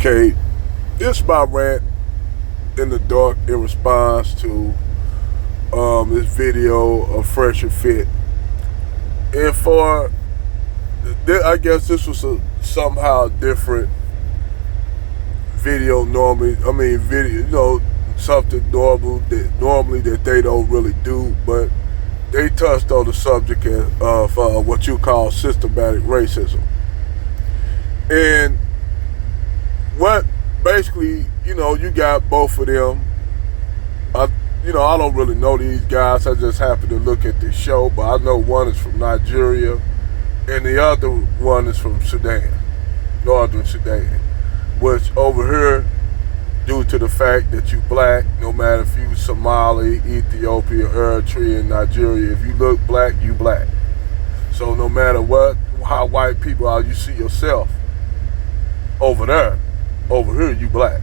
Okay, this is my rant in the dark in response to this video of Fresh and Fit. And I guess this was a somehow different video video, something normally that they don't really do, but they touched on the subject of what you call systematic racism. And what basically, you got both of them. I don't really know these guys. I just happen to look at the show, but I know one is from Nigeria and the other one is from Sudan, Northern Sudan, which over here, due to the fact that you black, no matter if you Somali, Ethiopia, Eritrea, Nigeria, if you look black, you black. So no matter how white people are, you see yourself over there. Over here, you black.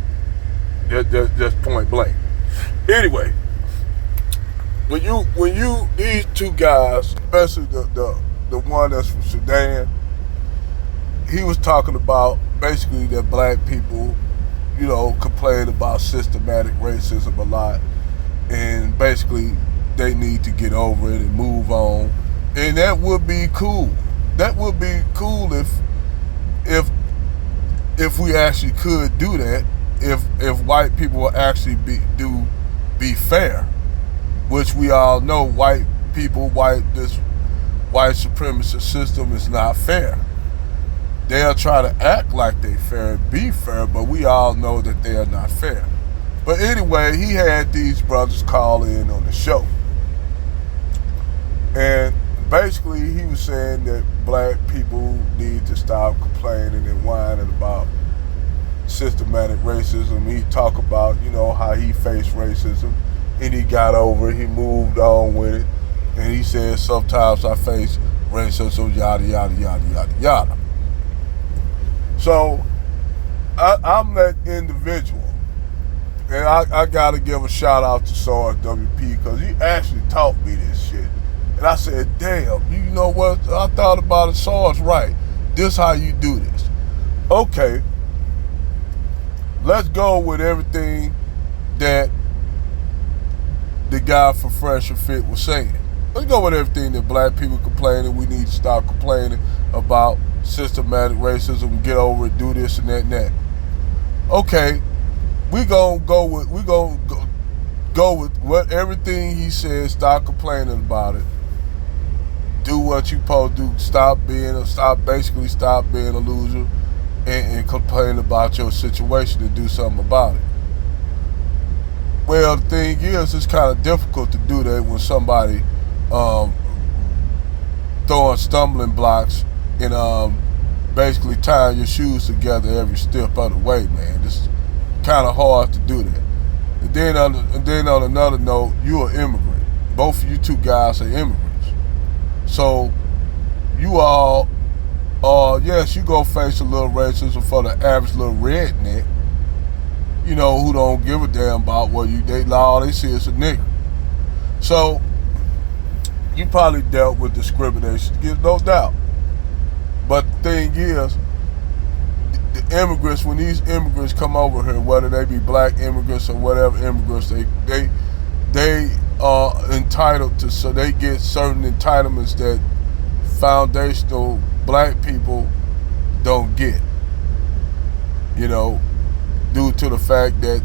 Just point blank. Anyway, these two guys, especially the one that's from Sudan, he was talking about basically that black people, complain about systematic racism a lot, and basically they need to get over it and move on. And that would be cool. That would be cool if we actually could do that, if white people will actually be fair, which we all know white supremacist system is not fair. They'll try to act like they fair and be fair, but we all know that they are not fair. But anyway, he had these brothers call in on the show. And basically he was saying that black people need to stop complaining and whining about systematic racism. He talked about, how he faced racism and he got over it, he moved on with it. And he said, sometimes I face racism, yada, yada, yada, yada, yada. So I'm that individual. And I got to give a shout out to Sarge WP because he actually taught me this shit. And I said, damn, you know what? I thought about it, Sarge, right. This how you do this. Okay, let's go with everything that the guy for Fresh and Fit was saying. Let's go with everything that black people complaining. We need to stop complaining about systematic racism, get over it, do this and that and that. Okay, we gonna go with what everything he said. Stop complaining about it. Do what you supposed to do. Stop being a loser and complain about your situation and do something about it. Well, the thing is, it's kind of difficult to do that when somebody throwing stumbling blocks and basically tying your shoes together every step of the way, man. It's kind of hard to do that. And then on another note, you're an immigrant. Both of you two guys are immigrants. So you all, yes, you gonna face a little racism for the average little redneck, who don't give a damn about what all they see is a nigger. So you probably dealt with discrimination, no doubt. But the thing is, the immigrants, when these immigrants come over here, whether they be black immigrants or whatever immigrants, they are entitled to, so they get certain entitlements that foundational black people don't get. Due to the fact that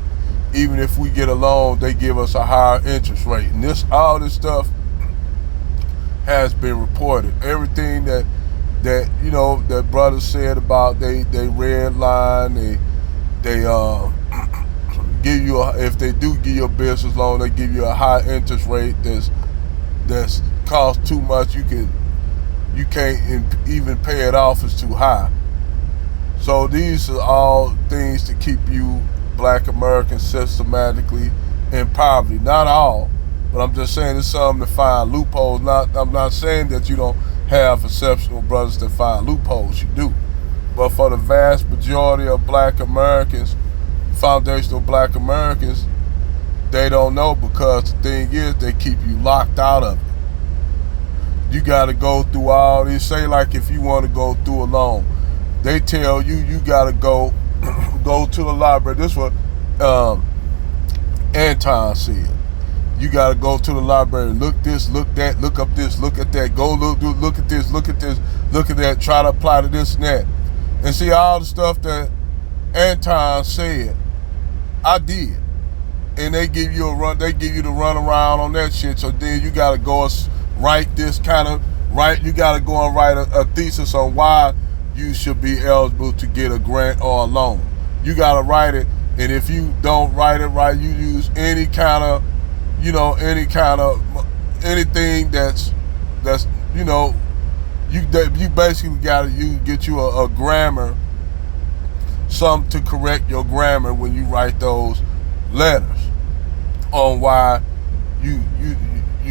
even if we get a loan, they give us a higher interest rate. And all this stuff has been reported. Everything that that brother said about they red line, they give you if they do give you a business loan, they give you a high interest rate that's cost too much. You can't even pay it off. It's too high. So these are all things to keep you black Americans systematically in poverty. Not all, but I'm just saying it's something to find loopholes. I'm not saying that you don't have exceptional brothers that find loopholes. You do. But for the vast majority of black Americans, foundational black Americans, they don't know, because the thing is, they keep you locked out of it. You got to go through all this. Say like if you want to go through a loan, they tell you got to go go to the library. This is what Anton said. You gotta go to the library, look this, look that, look up this, look at that, go look at this, look at this, look at that, try to apply to this and that. And see all the stuff that Anton said, I did. And they give you the run around on that shit. So then you gotta go write this kind of you gotta go and write a thesis on why you should be eligible to get a grant or a loan. You gotta write it, and if you don't write it right, you use any kind of anything that's you basically gotta get you a grammar, something to correct your grammar when you write those letters on why you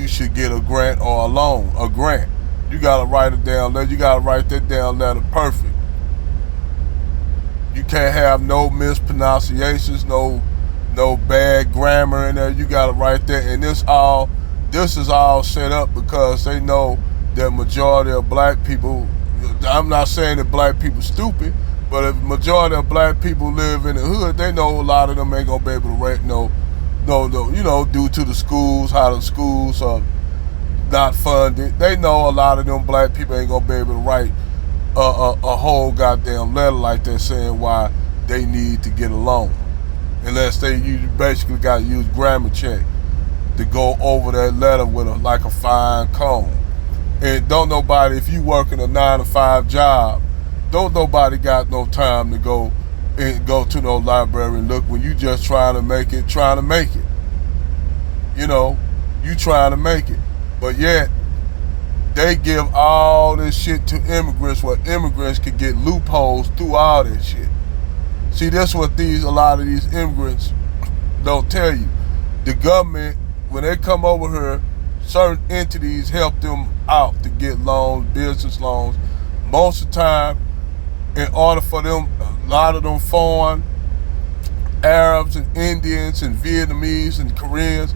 should get a grant or a loan. A grant, you gotta write it down. You gotta write that down letter perfect. You can't have no mispronunciations, no bad grammar in there. You gotta write that. And this is all set up because they know that majority of black people, I'm not saying that black people stupid, but if majority of black people live in the hood, they know a lot of them ain't gonna be able to write due to the schools, how the schools are not funded. They know a lot of them black people ain't gonna be able to write a whole goddamn letter like that saying why they need to get a loan. Unless you basically got to use grammar check to go over that letter with like a fine comb. And don't nobody, if you working a 9-to-5 job, don't nobody got no time to go to no library and look when you just trying to make it. You trying to make it. But yet, they give all this shit to immigrants where immigrants can get loopholes through all this shit. See, that's what a lot of these immigrants don't tell you. The government, when they come over here, certain entities help them out to get loans, business loans. Most of the time, in order for them, a lot of them foreign Arabs and Indians and Vietnamese and Koreans,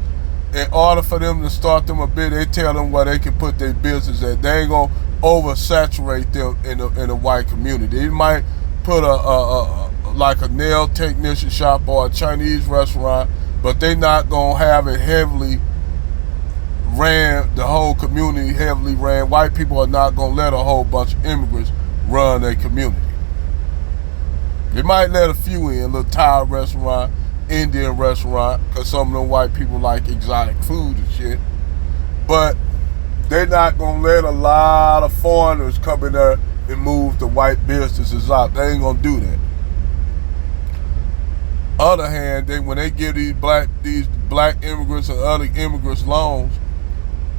in order for them to start them a bit, they tell them where they can put their business at. They ain't gonna oversaturate them in the white community. They might put like a nail technician shop or a Chinese restaurant, but they not gonna have it heavily ran, the whole community heavily ran. White people are not gonna let a whole bunch of immigrants run their community. They might let a few in, a little Thai restaurant, Indian restaurant, because some of them white people like exotic food and shit. But they're not gonna let a lot of foreigners come in there and move the white businesses out. They ain't gonna do that. Other hand, when they give these black immigrants and other immigrants loans,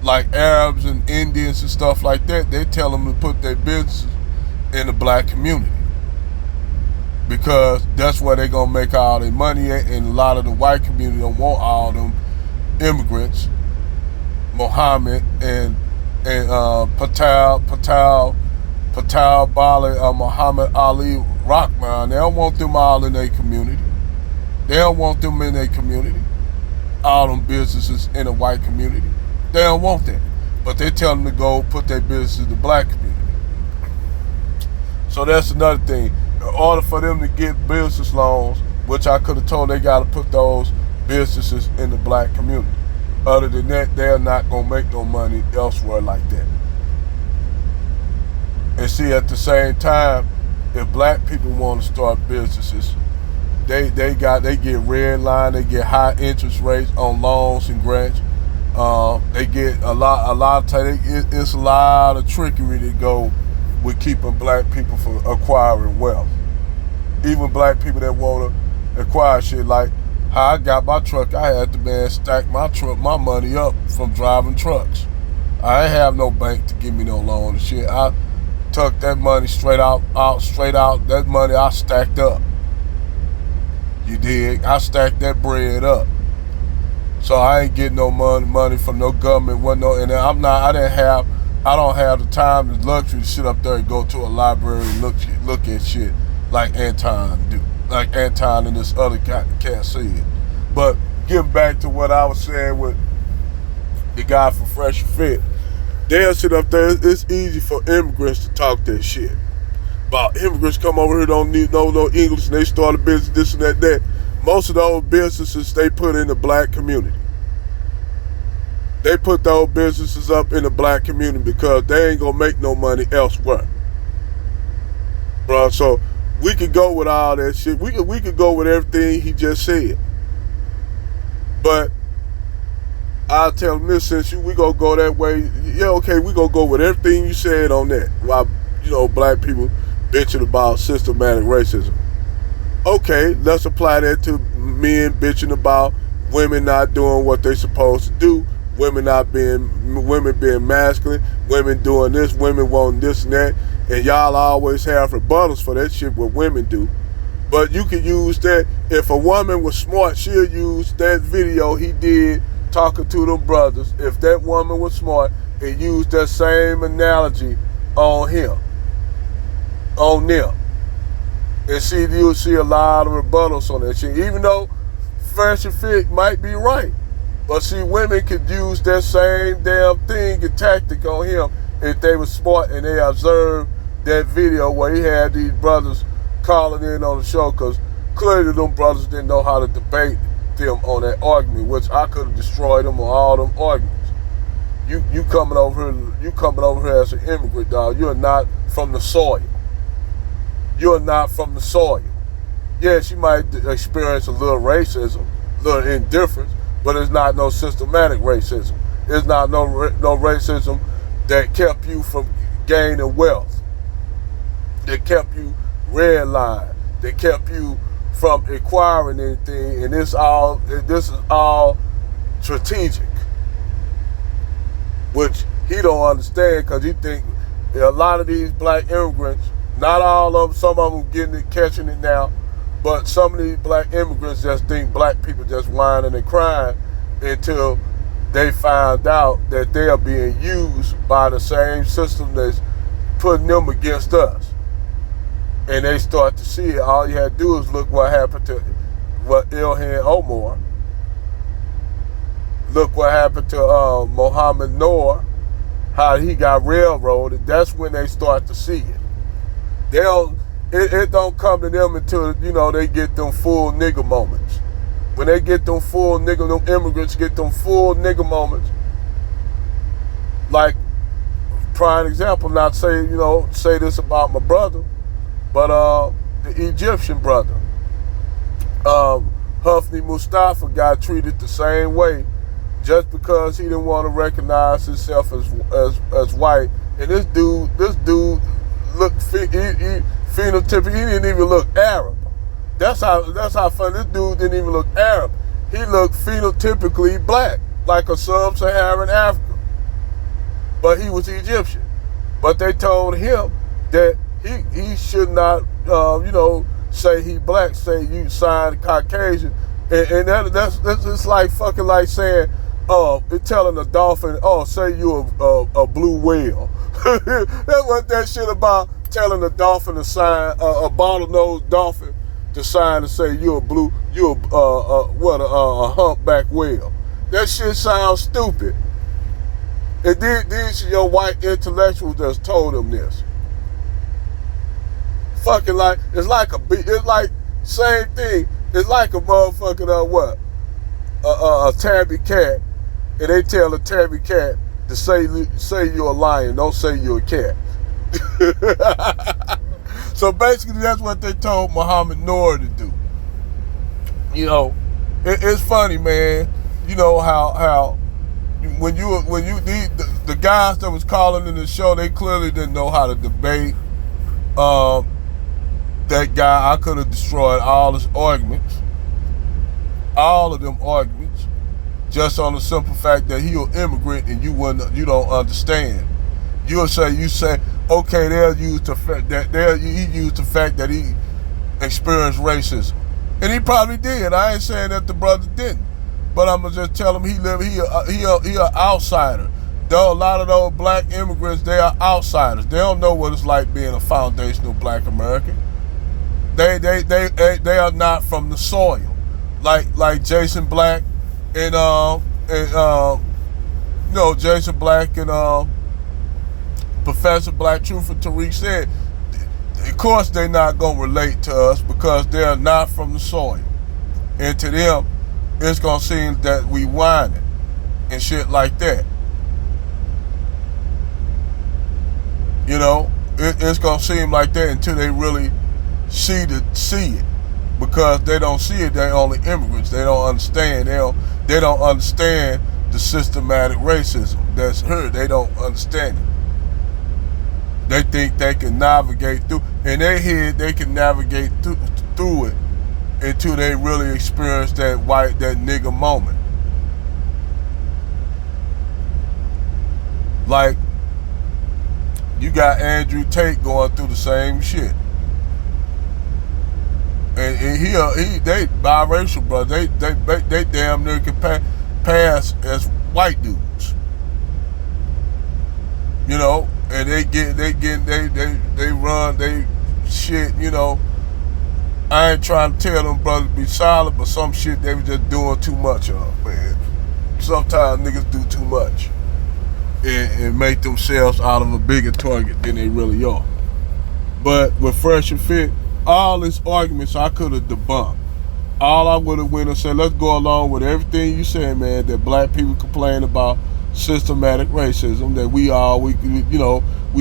like Arabs and Indians and stuff like that, they tell them to put their businesses in the black community because that's where they're gonna make all their money at. And a lot of the white community don't want all them immigrants, Muhammad and Patel Bali, Muhammad Ali Rahman. They don't want them all in their community. They don't want them in their community. All them businesses in the white community. They don't want that. But they tell them to go put their business in the black community. So that's another thing. In order for them to get business loans, which I could have told they got to put those businesses in the black community. Other than that, they're not going to make no money elsewhere like that. And see, at the same time, if black people want to start businesses, they get red line, they get high interest rates on loans and grants. They get a lot of time. It's a lot of trickery to go with keeping black people from acquiring wealth. Even black people that want to acquire shit, like how I got my truck, I had to stack my money up from driving trucks. I ain't have no bank to give me no loan and shit. I took that money straight out. That money I stacked up. You dig? I stacked that bread up. So I ain't getting no money from no government. I don't have the time and luxury to sit up there and go to a library and look at shit like Anton do. Like Anton and this other cat said. But getting back to what I was saying with the guy from Fresh Fit, they'll sit up there. It's easy for immigrants to talk that shit. about immigrants come over here, don't need no English, and they start a business, this and that. Most of those businesses they put in the black community. They put those businesses up in the black community because they ain't gonna make no money elsewhere, bro. So we could go with all that shit. We could go with everything he just said, but I'll tell him this: since we gonna go that way, yeah, okay, we gonna go with everything you said on that. While black people bitching about systematic racism. Okay, let's apply that to men bitching about women not doing what they supposed to do, women being masculine, women doing this, women wanting this and that, and y'all always have rebuttals for that shit what women do. But you can use that. If a woman was smart, she'll use that video he did talking to them brothers. If that woman was smart, and use that same analogy on him, on them. And you'll see a lot of rebuttals on that shit. Even though Fresh and Fit might be right. But see, women could use that same damn thing and tactic on him if they were smart and they observed that video where he had these brothers calling in on the show, because clearly them brothers didn't know how to debate them on that argument, which I could have destroyed them on all them arguments. You coming over here as an immigrant, dog. You're not from the soil. You're not from the soil. Yes, you might experience a little racism, a little indifference, but it's not no systematic racism. It's not no racism that kept you from gaining wealth, that kept you redlined, that kept you from acquiring anything, and this is all strategic, which he don't understand, because he think a lot of these black immigrants, not all of them, some of them catching it now, but some of these black immigrants just think black people just whining and crying until they find out that they are being used by the same system that's putting them against us. And they start to see it. All you had to do is look what happened to Ilhan Omar. Look what happened to Mohammed Noor, how he got railroaded. That's when they start to see it. It don't come to them until, they get them full nigga moments. When they get them full nigga, them immigrants get them full nigga moments. Like, prime example, not say this about my brother, but the Egyptian brother, Hafni Mustafa, got treated the same way just because he didn't want to recognize himself as white. And this dude looked phenotypic. He didn't even look Arab. That's how funny. This dude didn't even look Arab. He looked phenotypically black, like a sub-Saharan African. But he was Egyptian. But they told him that he should not, say he black, say you signed Caucasian. And that's it's like fucking like saying, telling a dolphin, say you're a blue whale. That's what that shit about, telling a dolphin to sign, a bottlenose dolphin to sign and say you're a humpback whale. That shit sounds stupid. And these your white intellectuals just told him this. Fucking like, it's like same thing. It's like a motherfucking a tabby cat, and they tell a tabby cat to say you're a lion, don't say you're a cat. So basically, that's what they told Mohammed Noor to do. It's funny, man. How when the guys that was calling in the show, they clearly didn't know how to debate. That guy, I could have destroyed all his arguments, all of them arguments, just on the simple fact that he an immigrant and you don't understand. You say, okay, they'll use the fact that he experienced racism, and he probably did. I ain't saying that the brother didn't, but I'm gonna just tell him he an outsider. Though a lot of those black immigrants, they are outsiders. They don't know what it's like being a foundational black American. They are not from the soil, like Jason Black and Jason Black and Professor Black Truth and Tariq said. of course they're not gonna relate to us because they're not from the soil. And to them, it's gonna seem that we whining and shit like that. You know, it's gonna seem like that until they really see it. Because they don't see it, they're only immigrants. They don't understand. They don't understand the systematic racism that's here. They don't understand it. They think they can navigate through, in their head they can navigate through it until they really experience that nigga moment. Like, you got Andrew Tate going through the same shit. And they biracial, bro. They damn near can pass as white dudes. You know, and they run they shit. You know, I ain't trying to tell them brothers to be silent, but some shit they was just doing too much of, man. Sometimes niggas do too much and make themselves out of a bigger target than they really are. But with Fresh and Fit, all these arguments I could have debunked. All I would have went and said, let's go along with everything you said, man, that black people complain about systematic racism, that we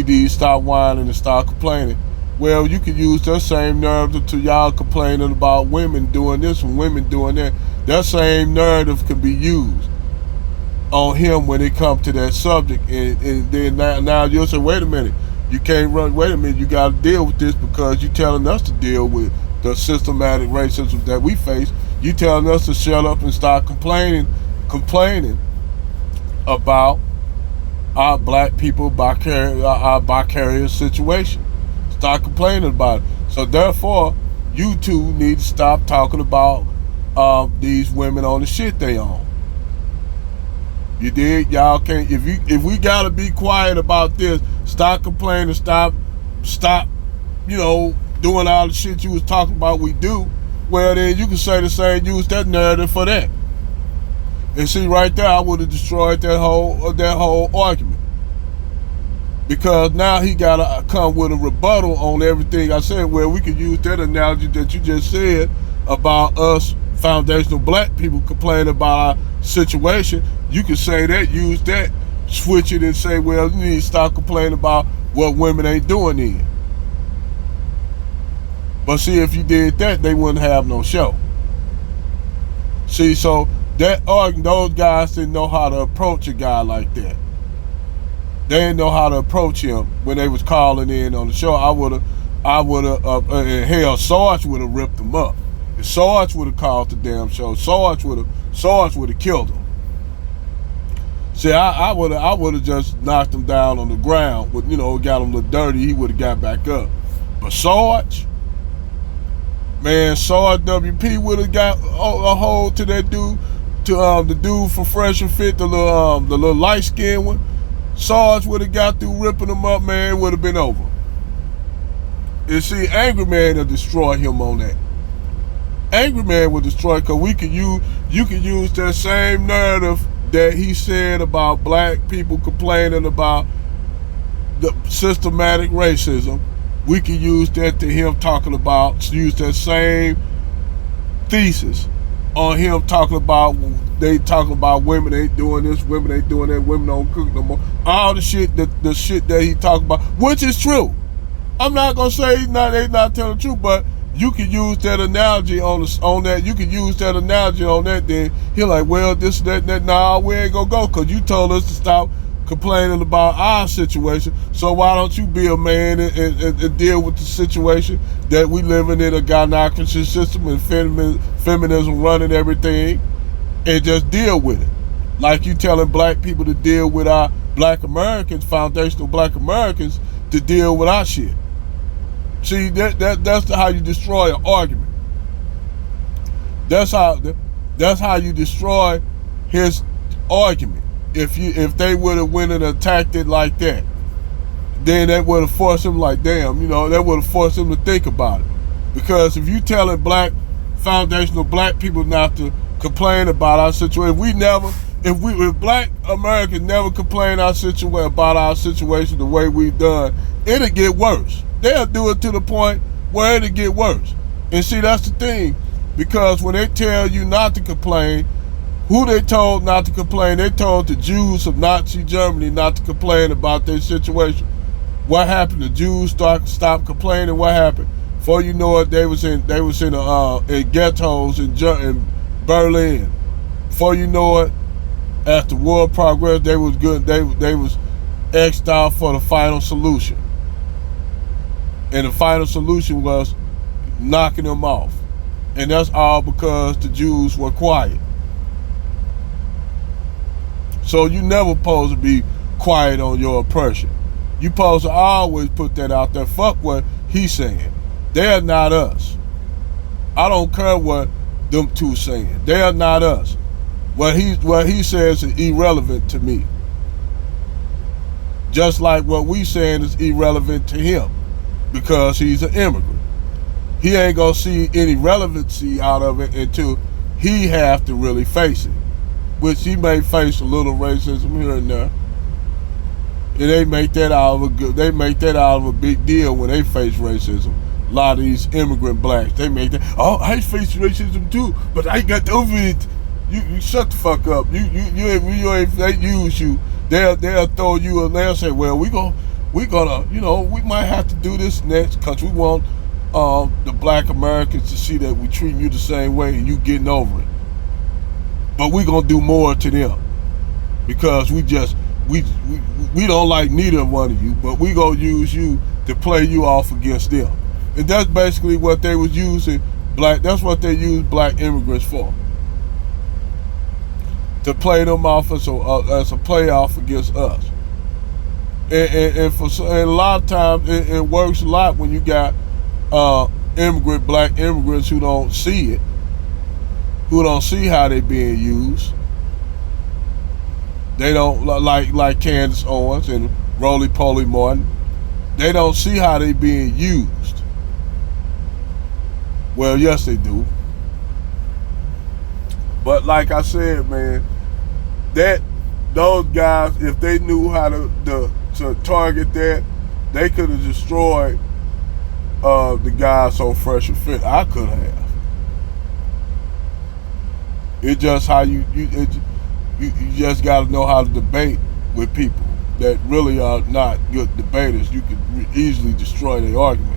need to stop whining and stop complaining. Well, you could use that same narrative to y'all complaining about women doing this and women doing that. That same narrative can be used on him when it comes to that subject. And then now you'll say, wait a minute. You can't run, wait a minute, you got to deal with this because you're telling us to deal with the systematic racism that we face. You telling us to shut up and start complaining about our black people our vicarious situation. Start complaining about it. So therefore, you two need to stop talking about these women on the shit they own. You dig? Y'all can't, if we gotta be quiet about this, stop complaining, stop, doing all the shit you was talking about we do, well then you can say the same, use that narrative for that. And see right there, I would have destroyed that whole argument. Because now he gotta come with a rebuttal on everything I said. Well, we could use that analogy that you just said about us foundational black people complaining about our situation. You could say that, use that, switch it and say, well, you need to stop complaining about what women ain't doing then. But see, if you did that, they wouldn't have no show. See, so those guys didn't know how to approach a guy like that. They didn't know how to approach him when they was calling in on the show. I would have, and hell, Sarge would have ripped them up. If Sarge would have called the damn show, Sarge would have killed him. See, I would have just knocked him down on the ground, got him a little dirty. He would have got back up. But Sarge, man, Sarge WP would have got a hold to that dude, to the dude for Fresh and Fit, the little light skinned one. Sarge would have got through ripping him up, man. It would have been over. And see, Angry Man will destroy him on that. Angry Man will destroy, because you can use that same narrative that he said about black people complaining about the systematic racism. We can use that to him use that same thesis on him talking about women ain't doing this, women ain't doing that, women don't cook no more. All the shit that he talked about, which is true. I'm not gonna say they not telling the truth, but you can use that analogy on that. You can use that analogy on that. Then he's like, well, this, that, nah, we ain't gonna go because you told us to stop complaining about our situation. So why don't you be a man and deal with the situation that we living in, a gynocracy system and feminism running everything, and just deal with it. Like you telling black people to deal with our black Americans, foundational black Americans, to deal with our shit. See, that's how you destroy an argument. That's how you destroy his argument. If they would have went and attacked it like that, then that would have forced him, like, damn, that would have forced him to think about it. Because if you telling foundational black people not to complain about our situation, if black Americans never complain about our situation the way we've done, it'll get worse. they'll do it to the point where it'll get worse. And see, that's the thing, because when they tell you not to complain, who they told not to complain? They told the Jews of Nazi Germany not to complain about their situation. What happened? The Jews stopped complaining. What happened? Before you know it, they was in ghettos in Berlin. Before you know it, as the war progressed, they was good. They was X'd out for the final solution, and the final solution was knocking them off, and that's all because the Jews were quiet. So you never supposed to be quiet on your oppression. You supposed to always put that out there. Fuck what he's saying. They are not us. I don't care what them two saying. They are not us. What he says is irrelevant to me. Just like what we saying is irrelevant to him, because he's an immigrant. He ain't gonna see any relevancy out of it until he have to really face it. Which he may face a little racism here and there. And they make that out of a big deal when they face racism. A lot of these immigrant blacks, they make that, oh, I face racism too, but I got over it. You shut the fuck up. If they use you, they'll throw you and they'll say, well, we gonna, we might have to do this next because we want the black Americans to see that we treat you the same way and you getting over it. But we gonna do more to them because we don't like neither one of you, but we gonna use you to play you off against them. And that's basically what they was using that's what they used black immigrants for. To play them off as a playoff against us. And a lot of times it works a lot when you got black immigrants who don't see it, who don't see how they being used. They don't, like Candace Owens and Roly Poly Martin, they don't see how they being used. Well, yes they do. But like I said, man, those guys, if they knew how to target that, they could have destroyed the guys on Fresh and Fit. I could have. It's just how you just got to know how to debate with people that really are not good debaters. You can easily destroy their arguments.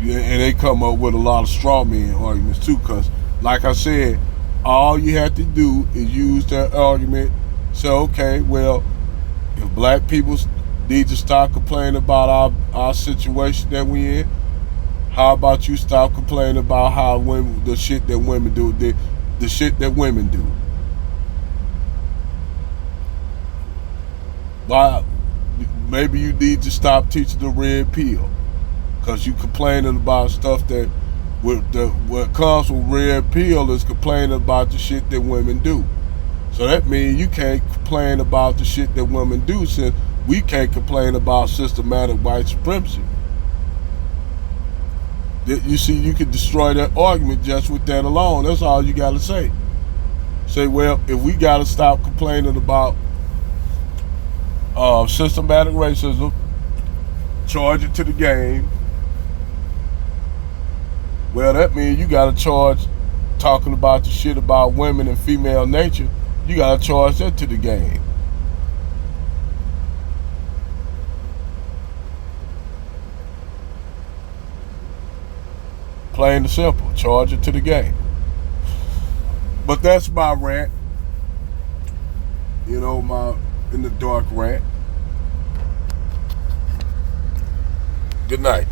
And they come up with a lot of straw man arguments too, because like I said, all you have to do is use that argument. Say, okay, well, if black people need to stop complaining about our situation that we in, how about you stop complaining about how the shit that women do, the shit that women do? Why? Maybe you need to stop teaching the red pill, because you complaining about stuff that what comes with red pill is complaining about the shit that women do. So that means you can't complain about the shit that women do, since we can't complain about systematic white supremacy. You see, you can destroy that argument just with that alone. That's all you got to say. Say, well, if we got to stop complaining about systematic racism, charge it to the game. Well, that means you got to charge talking about the shit about women and female nature. You got to charge that to the game. Plain and simple. Charge it to the game. But that's my rant. You know, my in the dark rant. Good night.